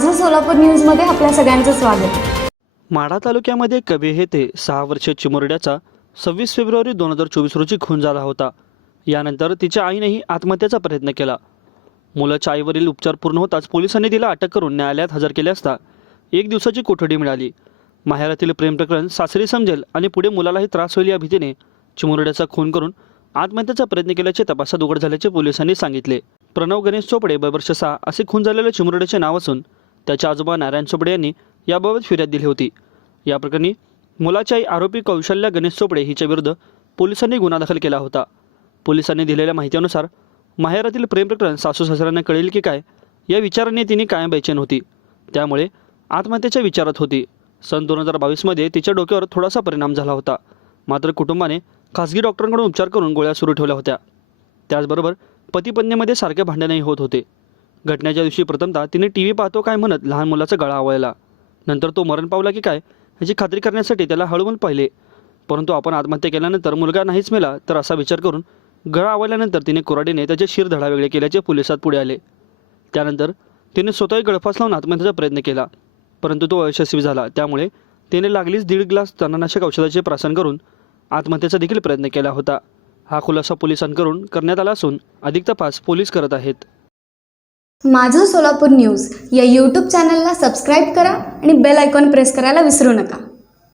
माझं सोलापूर न्यूजमध्ये आपल्या सगळ्यांचं स्वागत। माढा तालुक्यामध्ये कबे येथे 6 वर्षीय चिमुरड्याचा 26 फेब्रुवारी 2024 रोजी खून झाला होता। यानंतर तिच्या आईनेही आत्महत्येचा प्रयत्न केला। मुलाच्या आईवरील उपचार पूर्ण होताच पोलिसांनी तिला अटक करून न्यायालयात हजर केले असता 1 दिवसाची कोठडी मिळाली। माहेरातील प्रेम प्रकरण सासरी समजेल आणि पुढे मुलालाही त्रास होईल या भीतीने चिमुरड्याचा खून करून आत्महत्येचा प्रयत्न केल्याचे तपासात उघड झाल्याचे पोलिसांनी सांगितले। प्रणव गणेश चोपडे वर्ष 6 असे खून झालेल्या चिमुरड्याचे नाव असून त्याच्या आजोबा नारायण चोपडे यांनी याबाबत फिर्याद दिली होती। या प्रकरणी मुलाची आई आरोपी कौशल्या गणेश चोपडे हिच्या विरुद्ध पोलिसांनी गुन्हा दाखल केला होता। पोलिसांनी दिलेल्या माहितीनुसार माहेरातील प्रेम प्रकरण सासू सासऱ्यांना कळेल की काय या विचाराने तिने कायम बेचैन होती, त्यामुळे आत्महत्येच्या विचारात होती। सन 2022 मध्ये तिच्या डोक्यावर थोडासा परिणाम झाला होता, मात्र कुटुंबाने खासगी डॉक्टरांकडून उपचार करून गोळ्या सुरू ठेवल्या होत्या। त्याचबरोबर पती पत्नीमध्ये सारखे भांडणही होत होते। घटनेच्या दिवशी प्रथमतः तिने टीव्ही पाहतो काय म्हणत लहान मुलाचा गळा आवळला, नंतर तो मरण पावला की काय याची खात्री करण्यासाठी त्याला हळवून पाहिले, परंतु आपण आत्महत्या केल्यानंतर मुलगा नाहीच मेला तर असा विचार करून गळा आवळल्यानंतर तिने कुऱ्हाडीने त्याचे शिर धडावेगळे केल्याचे पोलिसात पुढे आले। त्यानंतर तिने स्वतःही गळफास लावून आत्महत्येचा प्रयत्न केला, परंतु तो अयशस्वी झाला। त्यामुळे तिने लागलीच 1.5 ग्लास तणनाशक औषधाचे प्राशन करून आत्महत्येचा देखील प्रयत्न केला होता। हा खुलासा पोलिसांकडून करण्यात आला असून अधिक तपास पोलीस करत आहेत। माझं सोलापूर न्यूज या यूट्यूब चॅनलला सबस्क्राईब करा आणि बेल आयकॉन प्रेस करायला विसरू नका।